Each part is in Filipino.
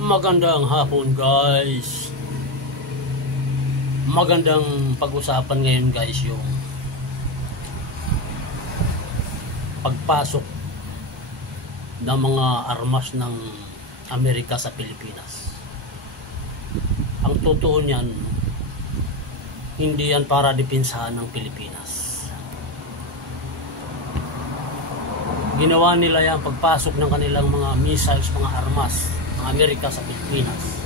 Magandang hapon guys. Magandang pag-usapan ngayon guys yung pagpasok ng mga armas ng Amerika sa Pilipinas. Ang totoo niyan, hindi yan para depensahan ng Pilipinas. Ginawa nila yan pagpasok ng kanilang mga missiles, mga armas ng Amerika sa Pilipinas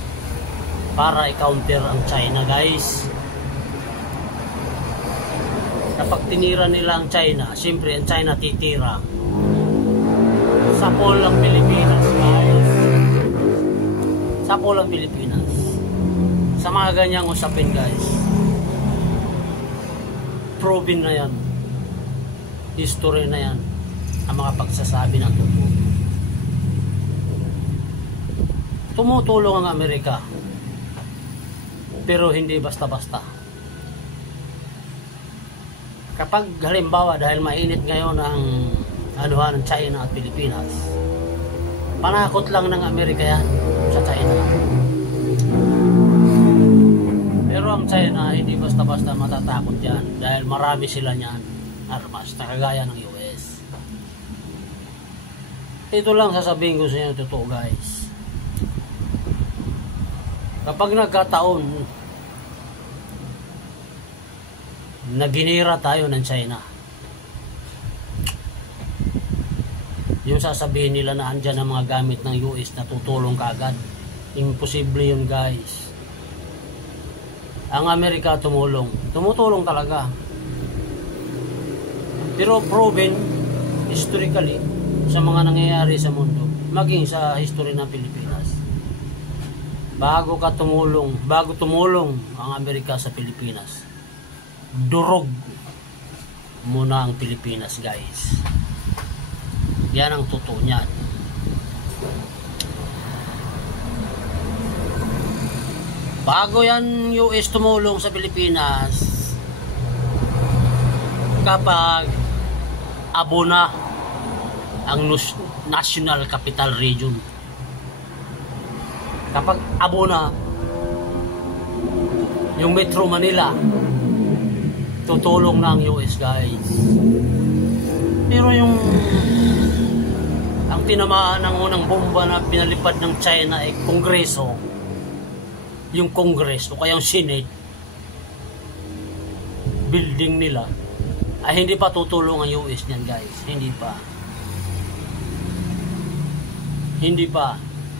para i-counter ang China guys. Kapag tinira nila ang China, siyempre ang China titira sa pole ang Pilipinas guys. Sa pole ang Pilipinas. Sa mga ganyang usapin guys, proven na yan, history na yan ang mga pagsasabi ng totoo. Tumutulong ang Amerika, pero hindi basta-basta. Kapag halimbawa dahil mainit ngayon ang anuhan ng China at Pilipinas, panakot lang ng Amerika yan sa China. Pero ang China hindi basta-basta matatakot yan dahil marami sila niyan armas na kagaya ng US. Ito lang sasabihin ko sa inyo totoo guys. Kapag nagkataon na ginira tayo ng China, yung sasabihin nila na andyan ang mga gamit ng US na tutulong kaagad, imposible yun guys. Ang Amerika tumutulong talaga, pero proven historically sa mga nangyayari sa mundo, maging sa history ng Pilipinas, bago tumulong ang Amerika sa Pilipinas, durog muna ang Pilipinas guys. Yan ang totoo niyan. Bago yan US tumulong sa Pilipinas, kapag abo na ang National Capital Region, kapag abo na yung Metro Manila, tutulong na ang US guys. Pero yung ang tinamaan ng unang bomba na pinalipad ng China ay Kongreso, yung Congress o kaya yung Senate building nila, ay hindi pa tutulong ang US niyan guys.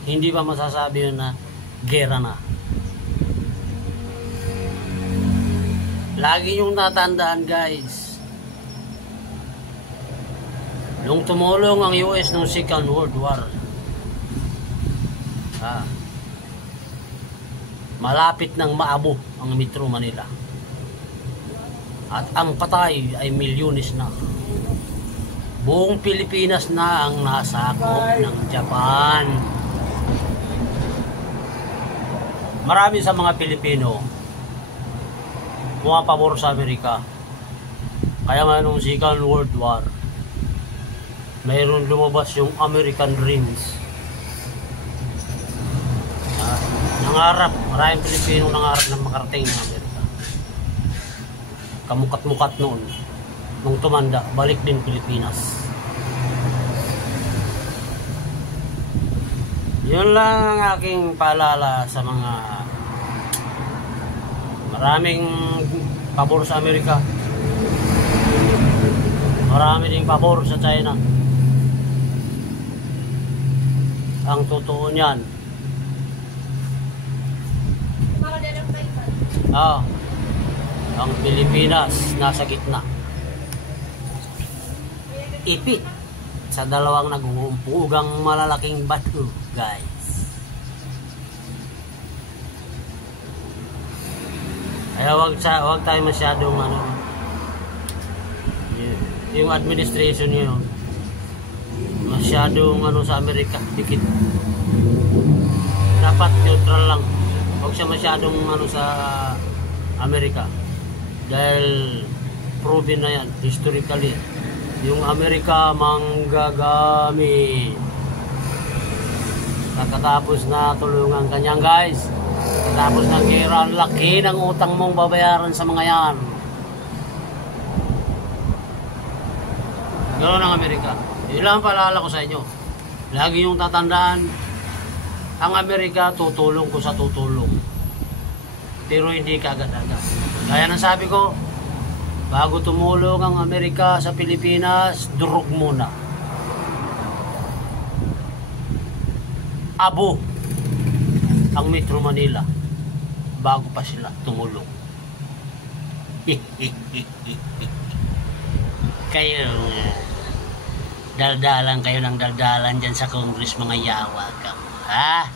Hindi pa masasabi yun na gera na. Lagi yung natandaan guys, nung tumulong ang US ng Second World War, malapit nang maabo ang Metro Manila at ang patay ay milyones na. Buong Pilipinas na ang nasakop ng Japan. Marami sa mga Pilipino pumapabor sa Amerika. Kaya nga nung Second World War, mayroon lumabas yung American Dreams. Nangarap, maraming Pilipino nangarap na makarating ng Amerika. Kamukat-mukat noon, nung tumanda, balik din Pilipinas. Yun lang ang aking paalala sa mga maraming pabor sa Amerika, marami ding pabor sa China. Ang totoo niyan, ang Pilipinas nasa gitna, ipit sa dalawang naghuhumphugang malalaking bato guys. Kaya wag tayo masyadong yung administration niyo masyadong sa Amerika, dikit. Dapat neutral lang. Wag siya masyadong sa Amerika dahil proven na yan historically yung Amerika manggagamit. Pagkatapos na tulungan kanyang guys, pagkatapos ng gera, ang laki ng utang mong babayaran sa mga yan. Ganoon ang Amerika. Yun lang paalala ko sa inyo. Lagi yung tatandaan, ang Amerika tutulong ko sa tutulong. Pero hindi kagad-agad. Gaya ng sabi ko, bago tumulong ang Amerika sa Pilipinas, durog muna. Abo ang Metro Manila bago pa sila tumulong. Kayo daldalan kayo ng daldalan dyan sa Congress, mga yawa ka, ha?